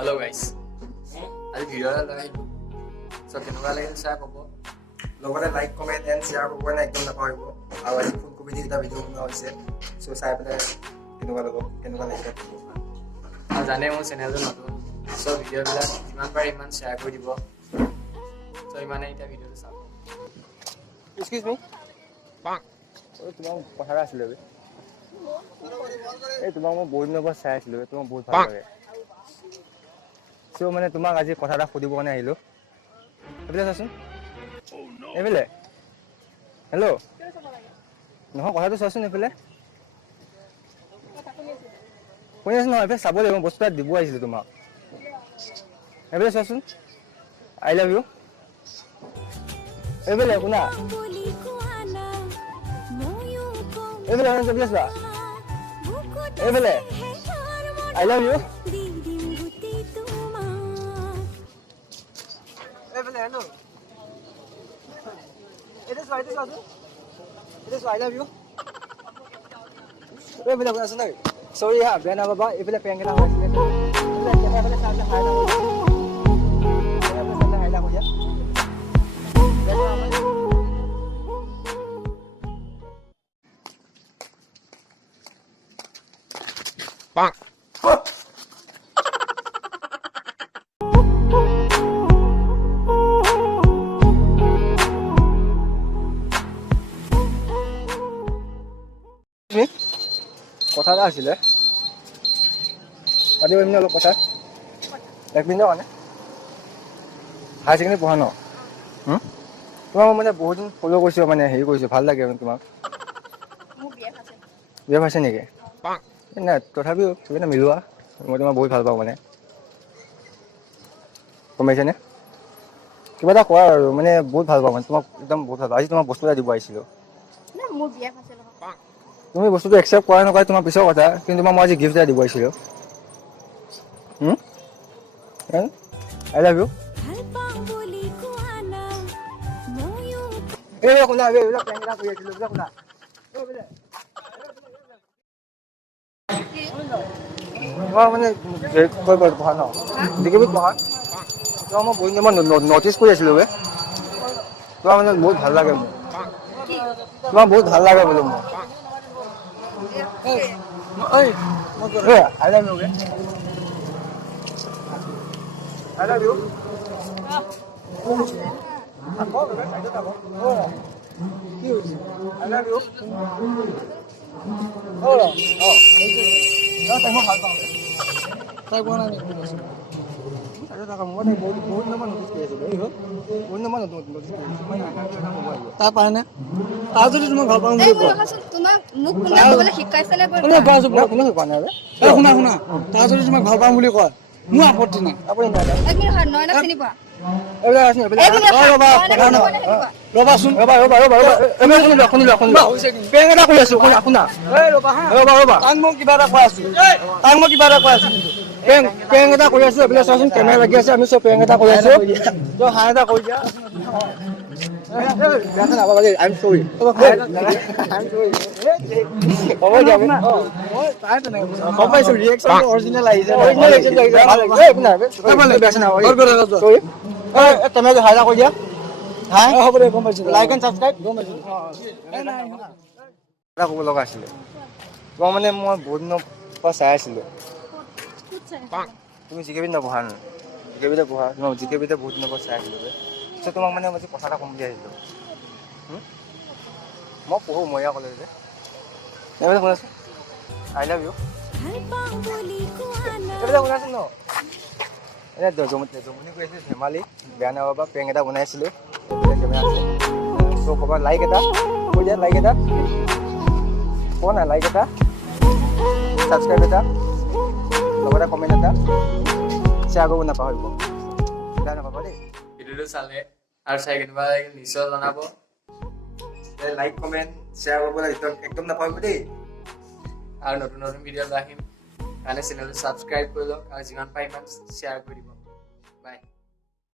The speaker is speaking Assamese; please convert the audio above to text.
Hello guys. আজি ভিডিও এটা লৈ আহিলোঁ চ' কেনেকুৱা লাগিল চাই ক'ব লগতে লাইক কমেণ্ট এণ্ড শ্বেয়াৰ কৰিব কাৰণে একদম নাপাহৰিব আৰু আজি ফুলকবি দি এটা ভিডিঅ' বনোৱা হৈছে চ' চাই পেলাই কেনেকুৱা লাগিছে আৰু জানে মোৰ চেনেলটো নতুন চ' ভিডিঅ'বিলাক যিমান পাৰে ইমান শ্বেয়াৰ কৰি দিব চ' ইমানে এতিয়া ভিডিঅ'টো চাব এক্সকিউজ মি তোমাক কথা এটা আছিলে এই তোমাক মই বহুত দিনৰ পৰা চাই আছিলোঁ তোমাক বহুত ভাল লাগে চ' মানে তোমাক আজি কথা এটা সুধিব কাৰণে আহিলোঁ এইফালে চাচোন এইফালে হেল্ল' নহয় কথাটো চোৱাচোন এইফালে শুনি আছোঁ নহয় এইফালে চাব লাগিব বস্তু এটা দিব আহিছিলোঁ তোমাক এইফালে চোৱাচোন আই লাভ ইউ এইফালে শুনা এইফালে এইফালে চোৱা এইফালে আই লাভ ইউ এইফালে হেল্ল' এইটো চোৱা আই লাভ ইউ এইফালে শুনাচোন নাই চৰি হা বেয়া নাপাবা এইফালে পেংক এটা হৈ আছিলে এইফালে চাই হাই লাভ দিয়া Bonk. কথা এটা আছিলে পাতিব পাৰিম অলপ কথা 1 মিনিটৰ কাৰণে হায়াৰ ছেকেণ্ডেৰী পঢ়া ন তোমাক মানে বহুত দিন ফ'ল' কৰিছোঁ মানে হেৰি কৰিছোঁ ভাল লাগে তোমাক বিয়া পাইছে নেকি নাই তথাপিও কিবা এটা মিলোৱা মই তোমাক বহুত ভাল পাওঁ মানে গম পাইছেনে কিবা এটা কোৱা আৰু মানে বহুত ভাল পাওঁ মানে তোমাক একদম বহুত ভাল পাওঁ আজি তোমাক বস্তু এটা দিব আহিছিলোঁ তুমি বস্তুটো একচেপ্ট কৰা নকৰা তোমাৰ পিছৰ কথা কিন্তু তোমাক মই আজি গিফ্ট এটা দিব আহিছিলোঁ আই লাভ ইউ এই শুনা এইবিলাক পেং এটা কৰি আছিলোঁ শুনা তোমাৰ মানে পঢ়া ন ডিগ্ৰী পঢ়া তোমাৰ মই বহুত দিনৰ পৰা ন'টিচ কৰি আছিলোঁ তোমাৰ মানে বহুত ভাল লাগে মোক তোমাৰ বহুত ভাল লাগে বোলো মোক I love you. I love you. I love you. তাৰ পাৰে নে তাৰ যদি তোমাক ভাল পাওঁ বুলি কোৱা শুনা তাৰ যদি তোমাক ভাল পাওঁ বুলি কয় মোৰ আপত্তি নাই ৰবাচোন মই কিবা এটা কৈ আছো পেং এটা কৰি আছো এইবিলাক চোৱাচোন কেমেৰা লাগি আছে আমি চব পেং এটা কৰি আছো তই হাঁহ এটা কৰি দিয়া I'm sorry. গম পাইছো ৰিয়েকচন অৰিজিনেল আহিছে তুমি হাইলা কৰি দিয়া হ'ব দে গম পাইছো লাইক এণ্ড ছাবস্ক্ৰাইব গম পাইছো এটা ক'ব লগা আছিলে তোমাৰ মানে মই বহুত দিনৰ পৰা চাই আছিলোঁ তুমি জিকেবিত নপঢ়া ন জিকেবিতে পঢ়া তোমাৰ জিকেবিতে বহুত দিনৰ পৰা চাই আছিলোঁ পিছত তোমাক মানে মই কথা এটা ক'ম বুলি আহিছিলোঁ মই পঢ়োঁ মৰিয়া কলেজতে এইবিলাক শুনাচোন আই লাভ ইউ এইবিলাক শুনাচোন ন এনে জমনি কৰি আছিলোঁ ধেমালি বেয়া নাপাবা পেং এটা বনাইছিলোঁ কেমেৰা আছে চ' ক'বা লাইক এটা কৈ দিয়া লাইক এটা কোৱা নাই লাইক এটা ছাবস্ক্ৰাইব এটা লগতে কমেণ্ট এটা শ্বেয়াৰ কৰিব নাপাহৰিব বেয়া নাপাবা দেই ভিডিঅ'টো চালে আৰু চাই কেনেকুৱা লাগিল নিশ্চয় জনাব লাইক কমেণ্ট শ্বেয়াৰ কৰিবলৈ একদম নাপাহৰিব দেই আৰু নতুন ভিডিঅ' লৈ আহিম কাৰণে চেনেলটো ছাবস্ক্ৰাইব কৰি লওক আৰু যিমান পাৰে ইমান শ্বেয়াৰ কৰি দিব